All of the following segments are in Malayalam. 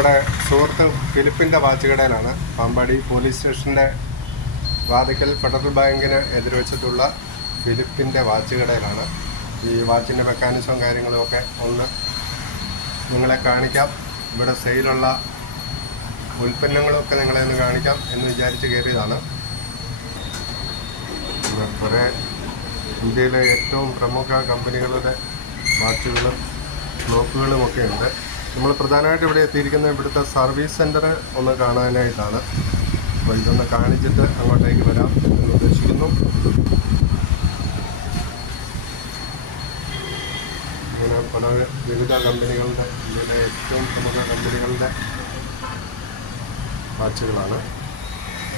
നമ്മുടെ സുഹൃത്ത് ഫിലിപ്പിൻ്റെ വാച്ച് കടയിലാണ്. പാമ്പാടി പോലീസ് സ്റ്റേഷൻ്റെ വാതിക്കൽ ഫെഡറൽ ബാങ്കിന് എതിർവശത്തുള്ള ഫിലിപ്പിൻ്റെ വാച്ച് കടയിലാണ്. ഈ വാച്ചിൻ്റെ മെക്കാനിസവും കാര്യങ്ങളുമൊക്കെ ഒന്ന് നിങ്ങളെ കാണിക്കാം. ഇവിടെ സെയിലുള്ള ഉൽപ്പന്നങ്ങളൊക്കെ നിങ്ങളെ ഒന്ന് കാണിക്കാം എന്ന് വിചാരിച്ച് കയറിയതാണ്. കുറേ ഇന്ത്യയിലെ ഏറ്റവും പ്രമുഖ കമ്പനികളുടെ വാച്ചുകളും ക്ലോക്കുകളുമൊക്കെ ഉണ്ട്. നമ്മൾ പ്രധാനമായിട്ട് ഇവിടെ എത്തിയിരിക്കുന്നത് ഇവിടുത്തെ സർവീസ് സെൻറ്റർ ഒന്ന് കാണാനായിട്ടാണ്. അപ്പോൾ ഇതൊന്ന് കാണിച്ചിട്ട് അങ്ങോട്ടേക്ക് വരാം എന്ന് ഉദ്ദേശിക്കുന്നു. ഇങ്ങനെ പല വിവിധ കമ്പനികളുടെ, ഇന്ത്യയിലെ ഏറ്റവും പ്രമുഖ കമ്പനികളുടെ വാച്ചുകളാണ്.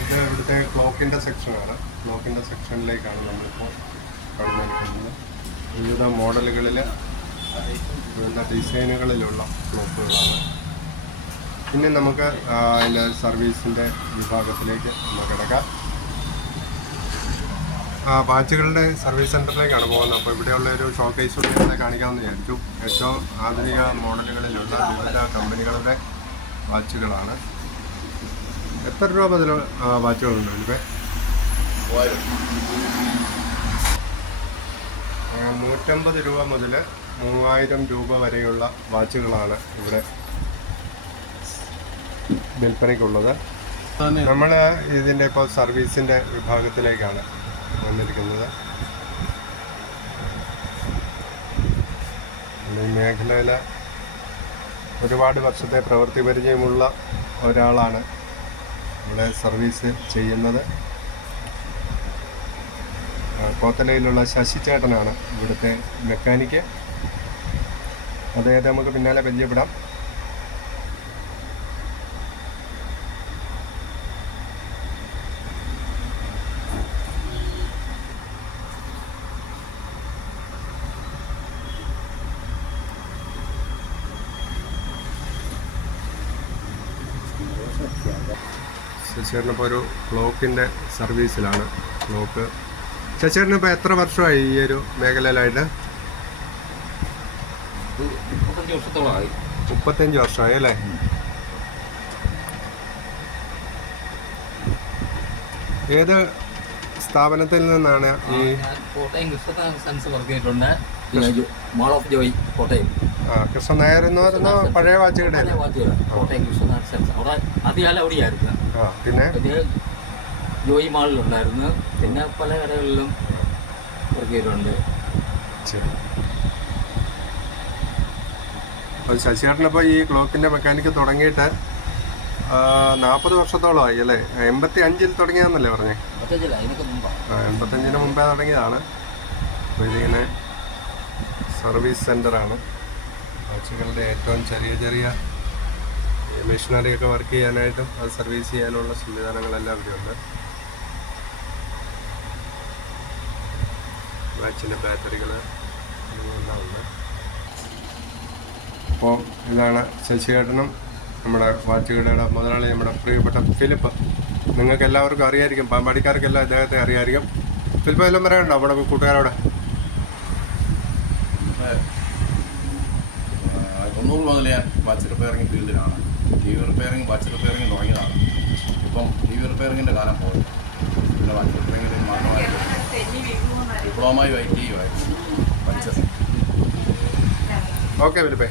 ഇത് ഇവിടുത്തെ ക്ലോക്കിൻ്റെ സെക്ഷനാണ്. ക്ലോക്കിൻ്റെ സെക്ഷനിലേക്കാണ് നമ്മളിപ്പോൾ കടന്നിരിക്കുന്നത്. വിവിധ മോഡലുകളിൽ വിവിധ ഡിസൈനുകളിലുള്ള ക്ലോക്കുകളാണ്. ഇനി നമുക്ക് അതിൻ്റെ സർവീസിൻ്റെ വിഭാഗത്തിലേക്ക് ഒന്ന് കിടക്കാം. വാച്ചുകളുടെ സർവീസ് സെൻറ്ററിലേക്കാണ് പോകുന്നത്. അപ്പോൾ ഇവിടെയുള്ള ഒരു ഷോക്കേസ് കൂടി കാണിക്കാമെന്ന് വിചാരിച്ചു. ഏറ്റവും ആധുനിക മോഡലുകളിലുള്ള വിവിധ കമ്പനികളുടെ വാച്ചുകളാണ്. എത്ര രൂപ മുതൽ വാച്ചുകളുണ്ട് ഇതിപ്പോൾ? 150 രൂപ മുതൽ 3000 രൂപ വരെയുള്ള വാച്ചുകളാണ് ഇവിടെ വിൽപ്പനയ്ക്കുള്ളത്. നമ്മൾ ഇതിൻ്റെ ഇപ്പോൾ സർവീസിൻ്റെ വിഭാഗത്തിലേക്കാണ് വന്നിരിക്കുന്നത്. ഈ മേഖലയിൽ ഒരുപാട് വർഷത്തെ പ്രവൃത്തി പരിചയമുള്ള ഒരാളാണ് ഇവിടെ സർവീസ് ചെയ്യുന്നത്. കോത്തലയിലുള്ള ശശിചേട്ടനാണ് ഇവിടുത്തെ മെക്കാനിക്ക്. അദ്ദേഹത്തെ നമുക്ക് പിന്നാലെ പരിചയപ്പെടാം. ശശിചേട്ടനിപ്പോൾ ഒരു ക്ലോക്കിൻ്റെ സർവീസിലാണ്. ക്ലോക്ക് ശശിചേട്ടനിപ്പോൾ എത്ര വർഷമായി ഈ ഒരു മേഖലയിലായിട്ട്? 35 വർഷമായി അല്ലേ? ഏത് സ്ഥാപനത്തിൽ നിന്നാണ് ഈ? കൃഷ്ണ നായർ എന്ന് പറയുന്ന പഴയ വാച്ച് കട. പിന്നെ ജോയി മാളിലുണ്ടായിരുന്നു. പിന്നെ പല കടകളിലും വർക്ക് ചെയ്തിട്ടുണ്ട്. അപ്പോൾ ശശിചേട്ടനിപ്പോൾ ഈ ക്ലോക്കിൻ്റെ മെക്കാനിക്ക് തുടങ്ങിയിട്ട് 40 വർഷത്തോളമായി അല്ലേ? 85-ൽ തുടങ്ങിയതെന്നല്ലേ പറഞ്ഞേ? 85-ന് മുമ്പേ തുടങ്ങിയതാണ്. അപ്പോൾ ഇതിങ്ങനെ സർവീസ് സെൻ്ററാണ്. വാച്ചുകളുടെ ഏറ്റവും ചെറിയ ചെറിയ മെഷീനറിയൊക്കെ വർക്ക് ചെയ്യാനായിട്ടും അത് സർവീസ് ചെയ്യാനുള്ള സംവിധാനങ്ങളെല്ലാം ഇവിടെയുണ്ട്. വാച്ചിൻ്റെ ബാറ്ററികൾ എല്ലാം ഉണ്ട്. അപ്പോൾ ഇതാണ് ശശിചേട്ടനും നമ്മുടെ വാച്ച് കടയുടെ മുതലാളി, നമ്മുടെ പ്രിയപ്പെട്ട ഫിലിപ്പ്. നിങ്ങൾക്ക് എല്ലാവർക്കും അറിയായിരിക്കും, പാമ്പാടിക്കാർക്കെല്ലാം ഇദ്ദേഹത്തെ അറിയായിരിക്കും. ഫിലിപ്പ് എല്ലാം പറയാനുണ്ടോ നമ്മുടെ കൂട്ടുകാരോടെ? 90 മുതൽ ഞാൻ വാച്ച് റിപ്പയറിംഗ് ഫീൽഡിലാണ്. T V repairing, watch repairing തുടങ്ങിയതാണ്. ഇപ്പം ടി വി റിപ്പയറിങ്ങിൻ്റെ കാലം പോയി. പിന്നെ വാച്ച് റിപ്പയറിംഗിൽ മാറ്റമായിട്ട് ഡിപ്ലോമയും ITയും ആയിരുന്നു പഠിച്ചത്. ഓക്കെ ഫിലിപ്പേ.